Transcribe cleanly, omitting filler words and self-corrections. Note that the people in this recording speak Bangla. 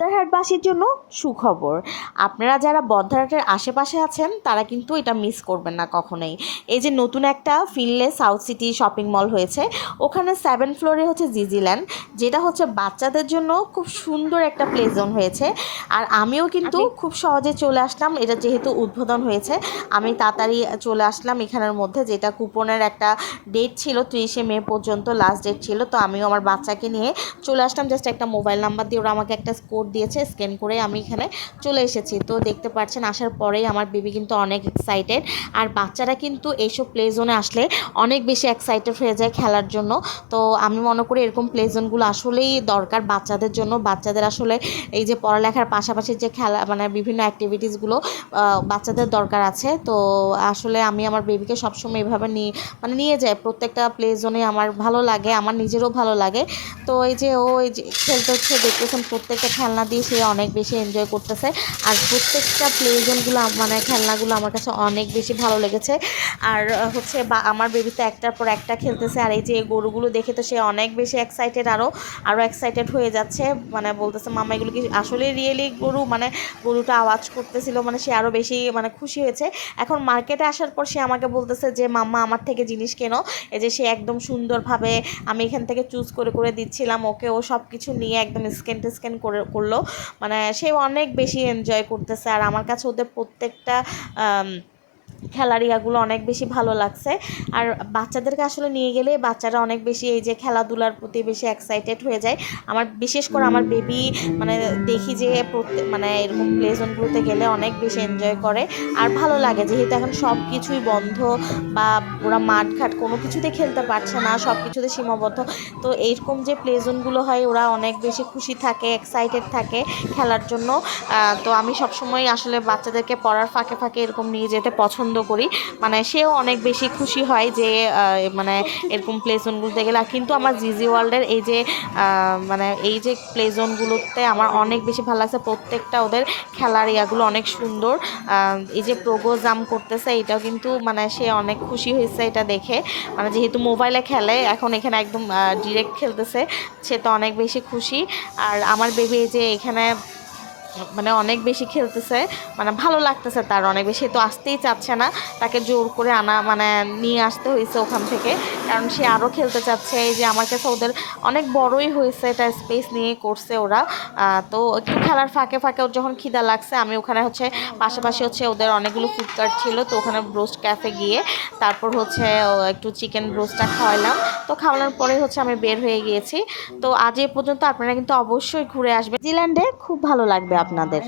বদ্দারহাটবাসীর জন্য সুখবর। আপনারা যারা বদ্দারহাটের আশেপাশে আছেন তারা কিন্তু এটা মিস করবেন না কখনোই। এই যে নতুন একটা Finlay south city shopping mall হয়েছে, ওখানে 7 ফ্লোরে হচ্ছে জিজিল্যান্ড, যেটা হচ্ছে বাচ্চাদের জন্য খুব সুন্দর একটা প্লে জোন হয়েছে। আর আমিও কিন্তু খুব সহজে চলে আসলাম, এটা যেহেতু উদ্বোধন হয়েছে আমি তাড়াতাড়ি চলে আসলাম এখানের মধ্যে। যেটা কুপনের একটা ডেট ছিল 30শে মে পর্যন্ত লাস্ট ডেট ছিল, তো আমিও আমার বাচ্চাকে নিয়ে চলে আসলাম। জাস্ট একটা মোবাইল নাম্বার দিয়ে ওরা আমাকে একটা কোড দিয়েছে, স্ক্যান করে আমি এখানে চলে এসেছি। তো দেখতে পাচ্ছেন আসার পরেই আমার বেবি কিন্তু অনেক এক্সাইটেড। আর বাচ্চারা কিন্তু এইসব প্লে জোনে আসলে অনেক বেশি এক্সাইটেড হয়ে যায় খেলার জন্য। তো আমি মনে করি এরকম প্লে জোনগুলো আসলেই দরকার বাচ্চাদের জন্য। বাচ্চাদের আসলে এই যে পড়ালেখার পাশাপাশি যে খেলা মানে বিভিন্ন অ্যাক্টিভিটিসগুলো বাচ্চাদের দরকার আছে। তো আসলে আমি আমার বেবিকে সবসময় এভাবে নিয়ে যাই প্রত্যেকটা প্লে জোনে। আমার ভালো লাগে, আমার নিজেরও ভালো লাগে। তো এই যে ও এই যে খেলতে হচ্ছে, দেখতেছেন প্রত্যেকটা খেলনা দিয়ে সে অনেক বেশি এনজয় করতেছে। আর প্রত্যেকটা প্লে জোনগুলো মানে খেলনাগুলো আমার কাছে অনেক বেশি ভালো লেগেছে। আর হচ্ছে আমার বেবি তো একটার পর একটা খেলতেছে। আর এই যে গরুগুলো দেখে তো সে অনেক বেশি এক্সাইটেড, আরও এক্সাইটেড হয়ে যাচ্ছে। মানে বলতেছে মামা এগুলো কি আসলে রিয়েলি গরু, মানে গরুটা আওয়াজ করতেছিল, মানে সে আরও বেশি মানে খুশি হয়েছে। এখন মার্কেটে আসার পর সে আমাকে বলতেছে যে মাম্মা আমার থেকে জিনিস কেনো। এই যে সে একদম সুন্দরভাবে আমি এখান থেকে চুজ করে করে দিচ্ছিলাম ওকে, ও সব কিছু নিয়ে একদম স্ক্যান করলো। মানে সে অনেক বেশি এনজয় করতেছে। আর আমার কাছে ওদের প্রত্যেকটা খেলার ইয়াগুলো অনেক বেশি ভালো লাগছে। আর বাচ্চাদেরকে আসলে নিয়ে গেলে বাচ্চারা অনেক বেশি এই যে খেলাধুলার প্রতি বেশি এক্সাইটেড হয়ে যায়। আমার বিশেষ করে আমার বেবি মানে দেখি যে মানে এরকম প্লে জোনগুলোতে গেলে অনেক বেশি এনজয় করে। আর ভালো লাগে যেহেতু এখন সব কিছুই বন্ধ, বা ওরা মাঠঘাট কোনো কিছুতে খেলতে পারছে না, সব কিছুতে সীমাবদ্ধ। তো এইরকম যে প্লে জোনগুলো হয় ওরা অনেক বেশি খুশি থাকে, এক্সাইটেড থাকে খেলার জন্য। তো আমি সবসময় আসলে বাচ্চাদেরকে পড়ার ফাঁকে ফাঁকে এরকম নিয়ে যেতে পছন্দ করি। মানে সেও অনেক বেশি খুশি হয় যে মানে এরকম প্লে জোনগুলোতে গেলে। কিন্তু আমার জিজি ওয়ার্ল্ডের এই যে মানে এই যে প্লে জোনগুলোতে আমার অনেক বেশি ভালো লাগছে। প্রত্যেকটা ওদের খেলার ইয়াগুলো অনেক সুন্দর। এই যে প্রোগো জাম্প করতেছে এটাও কিন্তু মানে সে অনেক খুশি হয়েছে এটা দেখে। মানে যেহেতু মোবাইলে খেলে এখন এখানে একদম ডিরেক্ট খেলতেছে, সে তো অনেক বেশি খুশি। আর আমার বেবি এই যে এখানে মানে অনেক বেশি খেলতেছে, মানে ভালো লাগতেছে তার অনেক বেশি। তো আসতেই চাচ্ছে না, তাকে জোর করে আনা মানে নিয়ে আসতে হয়েছে ওখান থেকে, কারণ সে আরও খেলতে চাচ্ছে। এই যে আমার কাছে ওদের অনেক বড়ই হয়েছে, এটা স্পেস নিয়ে করছে ওরা। তো একটু খেলার ফাঁকে ফাঁকে ওর যখন খিদা লাগছে আমি ওখানে হচ্ছে পাশাপাশি হচ্ছে ওদের অনেকগুলো ফুডকার্ট ছিল, তো ওখানে ব্রোস্ট ক্যাফে গিয়ে তারপর হচ্ছে একটু চিকেন ব্রোস্টটা খাওয়ালাম। তো খাওয়ানোর পরে হচ্ছে আমি বের হয়ে গিয়েছি। তো আজ এ পর্যন্ত, আপনারা কিন্তু অবশ্যই ঘুরে আসবেন নিউজিল্যান্ডে, খুব ভালো লাগবে আপনাদের।